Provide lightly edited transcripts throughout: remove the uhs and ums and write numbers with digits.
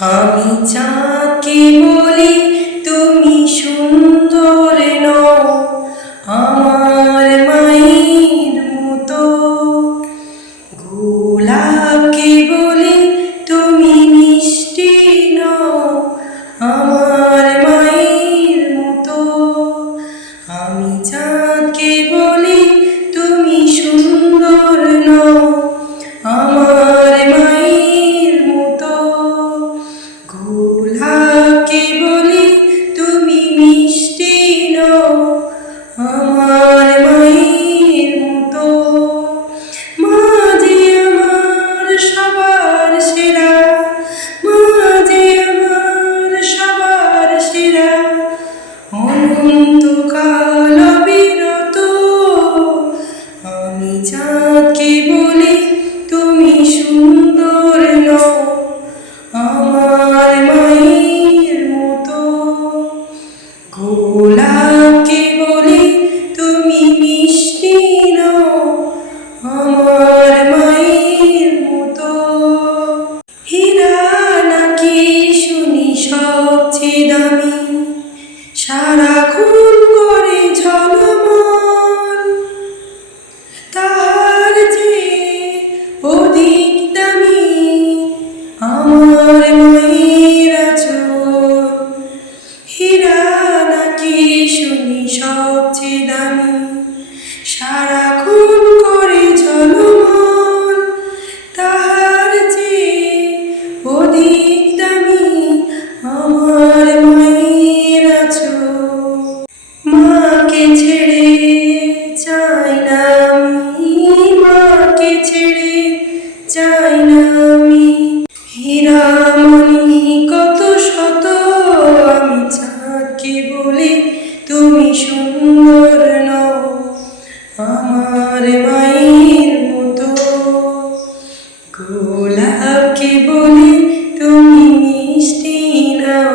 আমি চাঁদকে বলি তুমি সুন্দর নও, আমার মায়ের মতো। গোলাপকে বলি তুমি মিষ্টি নও, আমার মায়ের মতো। আমি চাঁদকে বলি তুমি সুন্দর নও, আমার মায়ের মতো। গোলাপকে বলি তুমি মিষ্টি নও, আমার মায়ের মতো। মা যে আমার সবার সেরা, মা যে আমার সবার সেরা, অনন্তকাল অবিরত। আমি চাঁদকে বলি তুমি সুন্দর নও, আমার মায়ের মতো। গোলাপকে বলি তুমি মিষ্টি নও, আমার মায়ের মতো। হীরা নাকি শুনি সবচেয়ে দামি, সারাক্ষণ করে ঝলমল, তার যে অধিক দামি আমার মায়ের আঁচল। হীরা নাকি শুনি সবচেয়ে দামি, সারাক্ষণ করে ঝলমল, তার যে অধিক দামি আমার মায়ের আঁচল। মাকে ছেড়ে চাই না আমি, মাকে ছেড়ে চাই না আমি। হীরা মণি কত শত, আমি চাঁদকে বলি তুমি সুন্দর নও, আমার মায়ের মতো। গোলাপকে বলি তুমি মিষ্টি নও,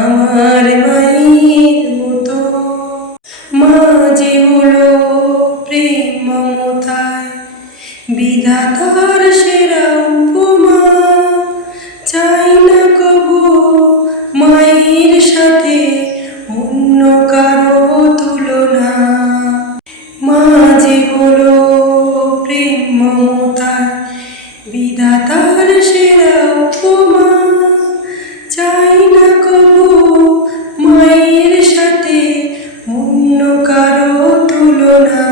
আমার মায়ের মতো। মা যে হলো প্রেম মমতায় বিধাতার সেরা উপমা, চাই না কবু মায়ের সাথে অন্য কারো তুলনা। মা যে হলো প্রেম মমতায় বিধাতার সেরা উপমা, চাই না কবু মায়ের সাথে অন্য কারো তুলনা।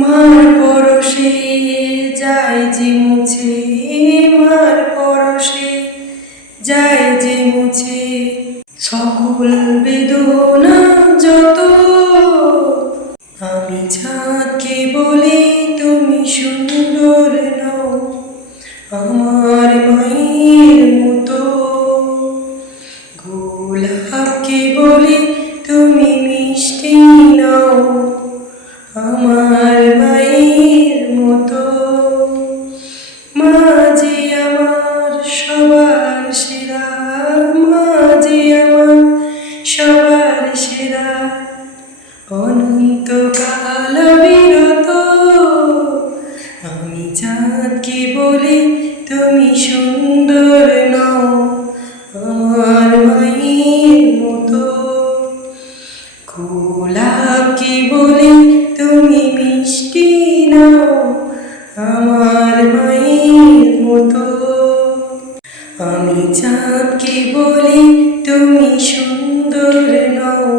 মার পরশে যায় যে মুছে, মার পরশে যায় যে মুছে সকল বেদনা যত। আমি চাঁদকে বলি তুমি সুন্দর নও, আমার মায়ের মতো। গোলাপকে বলি তুমি মিষ্টি নও, আমার মায়ের মতো। মা যে আমার সবার সেরা, মা যে আমার সবার সেরা, অনন্তকাল অবিরত। আমি চাঁদকে বলি তুমি সুন্দর নও, আমার মায়ের মতো। গোলাপকে বলি তুমি মিষ্টি নও, আমার মায়ের মতো। আমি চাঁদকে বলি তুমি সুন্দর নও,